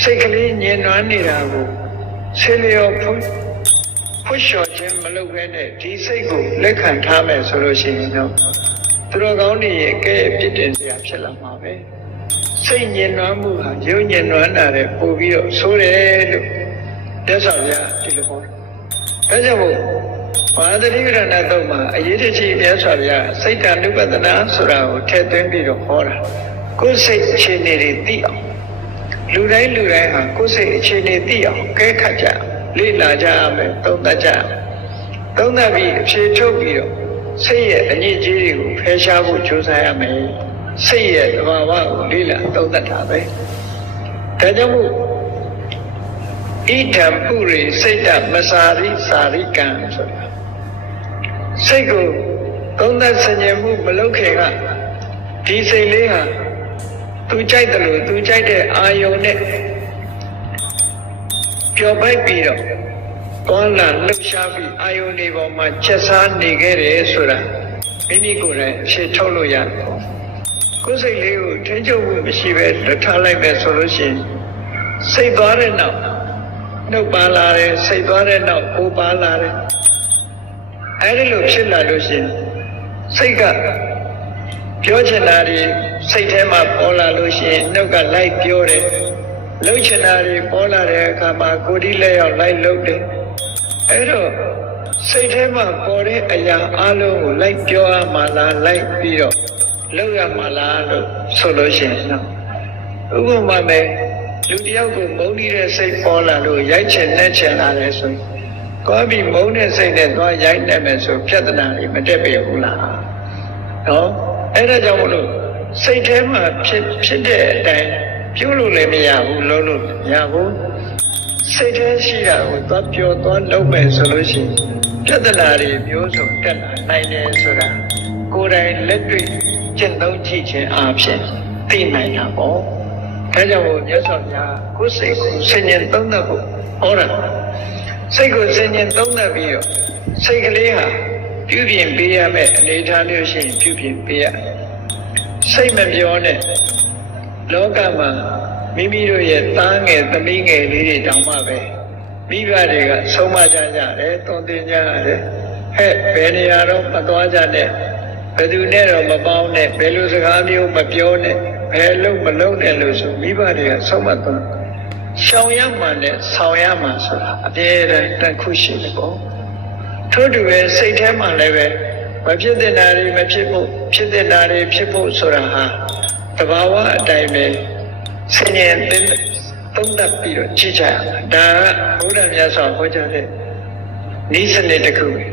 စိတ်ကလေးညင်နွမ်းနေတာကိုဆေးလျော်ဖွလျှော်ခြင်းမလုပ်ဘဲနဲ့ဒီစိတ်ကိုလက်ခံထားမယ်ဆိုလို့ရှိရင်တော့သူတော်ကောင်းတွေရဲ့ကဲ့ပြစ်တင်စရာဖြစ်လာမှာပဲစိတ်ညင်နွမ်းမှုဟာရုပ်ညင်နွမ်းတာတဲ့ပို့ပြီးတော့ဆိုးတယ်လို့မြတ်စွာဘုရားဒီလိုဟောတယ်။ဒါကြောင့်မို့မဟာသတိပဋ္ဌာန်တုတ်မှာအရေးတကြီးမြတ်စွာဘုရားစိတ်တ ानु ပဒနာဆိုတာကိုထည့်သွင်းပြီးတော့ဟောတာကိုယ်စိတ်အခြေအနေတွေသိအောင်လူတိုင်းဟာကိုယ်စိတ်အခြေအနေသိအောင်ကဲခတ်ကြလေ့လာကြရမယ်သုံးသပ်ကြသုံးသပ်ပြီးအဖြေထုတ်ပြီးတော့စိတ်ရဲ့အညစ်အကြေးတွေကိုဖယ်ရှားဖို့ကြိုးစားရမယ်စိတ်ရဲ့သဘာဝကိုလေ့လာသုံးသပ်တာပဲဒါကြောင့်မို့ဣဒံပုရိစိတ်တမစာရိစာရိကံဆိုတာစိတ်ကိုသုံးသပ်ဆင်ခြင်မှုမလုပ်ခင်ကဒီစိတ်လေးဟာသူကြိုက်တယ်လို့သူကြိုက်တဲ့အာယုံနဲ့ပျော်ပိုက်ပြီးတော့ကောလာလှုပ်ရှားပြီးအာယုန်ဒီပေါ်မှာချက်စားနေခဲ့တယ်ဆိုတာမိမိကိုယ်တိုင်ဖြေထုတ်လို့ရတယ်။ကိုယ်စိတ်လေးကိုထိန်းချုပ်မှုမရှိပဲလွတ်ထားလိုက်ပဲဆိုလို့ရှိရင်စိတ်သွားတဲ့နောက်နှုတ်ပါလာတယ်စိတ်သွားတဲ့နောက်ကိုပါလာတယ်။အဲဒီလိုဖြစ်လာလို့ရှိရင်စိတ်ကပြောချင်တာတွေစိတ်ထဲမှာပေါ်လာလို့ရှိရင်နှုတ်ကလိုက်ပြောတယ်လှုပ်ချင်တာတွေပေါ်လာတဲ့အခါမှာကိုယ်ဒီလက်ရောက်လိုက်လှုပ်တယ်အဲ့တော့စိတ်ထဲမှာပေါ်တဲ့အရာအလုံးကိုလိုက်ပြောရမှာလားလိုက်ပြီးတော့လှုပ်ရမှာလားလို့ဆိုလို့ရှိရင်တော့ဥပမာမဲ့လူတယောက်ကိုမုန်းနေတဲ့စိတ်ပေါ်လာလို့ရိုက်ချင်နဲ့ချင်လာတယ်ဆိုရင်ကိုယ်ပြီးမုန်းတဲ့စိတ်နဲ့သွားရိုက်နေမယ်ဆိုပြဿနာတွေမတက်ပြီဘူးလားနော်အဲ့ဒါကြောင့်မလို့စိတ်ထဲမှာဖြစ်တဲ့အတိုင်းပြုလို့လည်းမရဘူးလုံးလို့မရဘူးစိတ်ထဲရှိတာကိုသွားပြောသွားလုပ်မယ်ဆိုလို့ရှိရင်ပြဿနာတွေမျိုးစုံတက်လာနိုင်တယ်ဆိုတာကိုယ်တိုင်လက်တွေ့ကျင့်သုံးကြည့်ခြင်းအပြင်သိနိုင်တာပေါ့ဒါကြောင့်မြတ်စွာဘုရားကိုယ်စိတ်ကိုဆင်ញင်သုံးသပ်ဖို့ဟောတာစိတ်ကိုဆင်ញင်သုံးသပ်ပြီးတော့စိတ်ကလေးဟာပြုပြင်ပေးရမယ့်အနေအထားမျိုးရှိရင်ပြုပြင်ပေးရစိတ်မပြောနဲ့လောကမှာမိမိတို့ရဲ့သားငယ်သမီးငယ်လေးတွေတောင်မှပဲမိဘတွေကဆုံးမကြကြတယ်သွန်သင်ကြရတယ်ဟဲ့ဘယ်နေရာတော့မသွားကြနဲ့ဘယ်သူနဲ့တော့မပေါင်းနဲ့ဘယ်လိုစကားမျိုးမပြောနဲ့ဘယ်လို့မလုပ်နဲ့လို့ဆိုမိဘတွေကဆုံးမသွန်ရှောင်ရမှနဲ့ဆောင်ရမှဆိုတာအပြည့်တန်ခုရှိတယ်ပေါ့ထို့တူပဲစိတ်ထဲမှာလည်းပဲမဖြစ်တဲ့နာတွေမဖြစ်ဖို့ဖြစ်တဲ့နာတွေဖြစ်ဖို့ဆိုတာဟာတဘာဝအတိုင်းပဲဆင်ញင်သုံးသပ်ပြီးတော့ကြည့်ကြရတာဒါကဘုရားမြတ်စွာဟောကြားတဲ့နည်းစနစ်တစ်ခုပဲ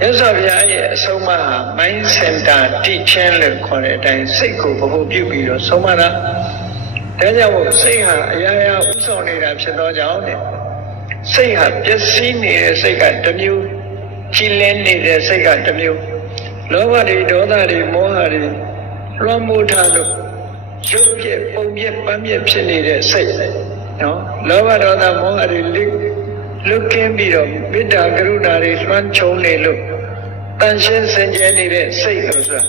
မြတ်စွာဘုရားရဲ့အဆုံးအမဟာ mind center teaching လို့ခေါ်တဲ့အတိုင်းစိတ်ကိုဗဟုပြုပြီးတော့ဆုံးမတာဒါကြောင့်မို့စိတ်ဟာအရာရာဥဆောင်နေတာဖြစ်သောကြောင့်တဲ့စိတ်ဟာပျက်စီးနေတဲ့စိတ်ကတစ်မျိုးကြည်လင်းနေတဲ့စိတ်ကတစ်မျိုးလောဘတွေဒေါသတွေမောဟတွေလွှမ်းမိုးထားလို့ရုပ်ပြည့်ပုံပြည့်ပန်းပြည့်ဖြစ်နေတဲ့စိတ်နော်လောဘဒေါသမောဟတွေလွတ်ကင်းပြီးတော့မေတ္တာကရုဏာတွေလွှမ်းခြုံနေလို့တန်ရှင်းစင်ကြယ်နေတဲ့စိတ်လို့ဆိုတာ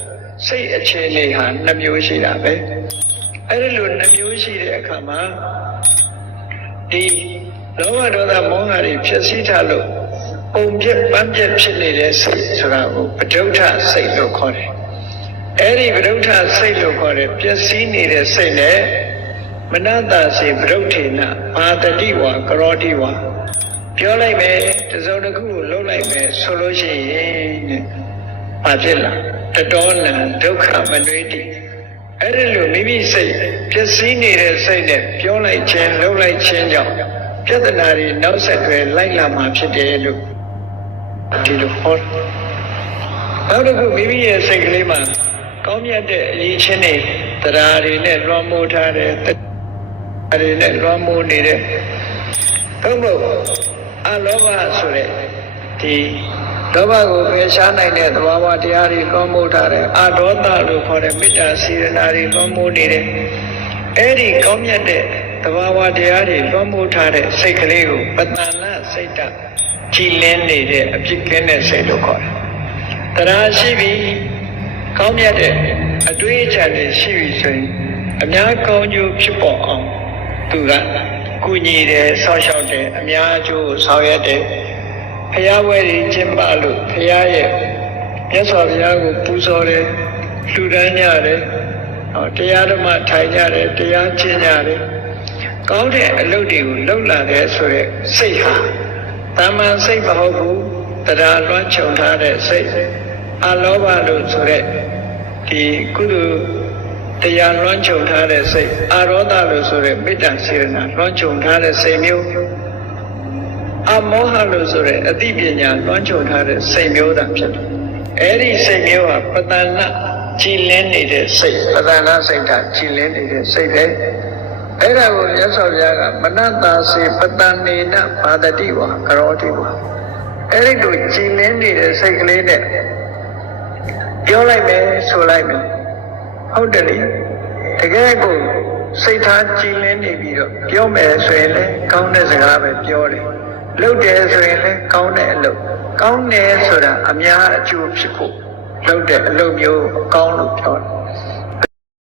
စိတ်အခြေအနေဟာနှမျိုးရှိတာပဲအဲ့ဒီလိုနှမျိုးရှိတဲ့အခါမှာဒီလောဘဒေါသမောဟတွေဖြစ်စည်းထားလို့ပုံပြည့်ပန်းပြည့်ဖြစ်နေတဲ့စိတ်ဆိုတာကိုပဋ္ဌဋ္ဌစိတ်လို့ခေါ်တယ်အဲ့ဒီပဋ္ဌဋ္ဌစိတ်လို့ခေါ်တဲ့ပျက်စီးနေတဲ့စိတ်နဲ့မနတစေပဋ္ဌဋ္ဌိနအာတတိဝါကရောတိဝါပြောလိုက်မယ်တစုံတစ်ခုကိုလုပ်လိုက်မယ်ဆိုလို့ရှိရင်ဘာဖြစ်လာတတော်လံဒုက္ခမနွေးတိအဲ့ဒီလိုမိမိစိတ်ပျက်စီးနေတဲ့စိတ်နဲ့ပြောလိုက်ခြင်းလုပ်လိုက်ခြင်းကြောင့်ပြဿနာတွေနောက်ဆက်တွဲလိုက်လာမှာဖြစ်တယ်လို့ဒီလိုဟောနောက်တစ်ခုမိမိရဲ့စိတ်ကလေးမှာကောင်းမြတ်တဲ့အရေးချင်းတွေတရားတွေနဲ့လွှမ်းမိုးထားတဲ့တရားတွေနဲ့လွှမ်းမိုးနေတဲ့သို့မဟုတ်အလောဘဆိုတဲ့ဒီလောဘကိုဖယ်ရှားနိုင်တဲ့သဘာဝတရားတွေလွှမ်းမိုးထားတဲ့အဒေါသလို့ခေါ်တဲ့မေတ္တာစေတနာတွေလွှမ်းမိုးနေတဲ့အဲ့ဒီကောင်းမြတ်တဲ့သဘာဝတရားတွေလွှမ်းမိုးထားတဲ့စိတ်ကလေးကိုပတ္တနာစိတ်ဓာတ်ကြည်လင်းနေတဲ့အဖြစ်ကင်းတဲ့စိတ်လို့ခေါ်တယ်။တရားရှိပြီကောင်းမြတ်တဲ့အတွေ့အကြုံတွေရှိပြီဆိုရင်အများကောင်းကျိုးဖြစ်ပေါ်အောင် သူကကုညီတယ်ဆောက်ရှောက်တယ်အများအကျိုးဆောင်ရွက်တယ်ဖရာဝဲကြီးကျင်းပလို့ဖရာရဲ့မြတ်စွာဘုရားကိုပူဇော်တယ်လှူဒန်းကြတယ်တရားဓမ္မထိုင်ကြတယ်တရားကျင့်ကြတယ်ကောင်းတဲ့အလုပ်တွေကိုလုပ်လာတယ်ဆိုရက်စိတ်ဟာတာမန်စိတ်မဟုတ်ဘူးတရားလွှမ်းခြုံထားတဲ့စိတ်အလောဘလို့ဆိုရက်ဒီကုသိုလ်တရားလွှမ်းခြုံထားတဲ့စိတ်အာရောဒလို့ဆိုရက်မေတ္တာစေရနာလွှမ်းခြုံထားတဲ့စိတ်မျိုးအမောဟလို့ဆိုရက်အသိပညာလွှမ်းခြုံထားတဲ့စိတ်မျိုးသာဖြစ်တယ်အဲ့ဒီစိတ်မျိုးဟာပတ္တနာကြည်လင်းနေတဲ့စိတ်ပတ္တနာစိတ်ဓာတ်ကြည်လင်းနေတဲ့စိတ်ပဲအဲ့ဒါကိုရသော်ဘုရားကမနတာစေပတ္တနေနဘာတတိဝါကရောတိဝါအဲ့ဒီလိုကြည်လင်းနေတဲ့စိတ်ကလေးနဲ့ပြောလိုက်မယ်ဆိုလိုက်မယ်ဟုတ်တယ်လေတကယ်ကိုစိတ်ထားကြည်လင်းနေပြီးတော့ပြောမယ်ဆိုရင်လည်းကောင်းတဲ့စကားပဲပြောတယ်လုပ်တယ်ဆိုရင်လည်းကောင်းတဲ့အလုပ်ကောင်းတယ်ဆိုတာအများအကျိုးဖြစ်ဖို့လုပ်တဲ့အလုပ်မျိုးကောင်းလို့ပြောတယ်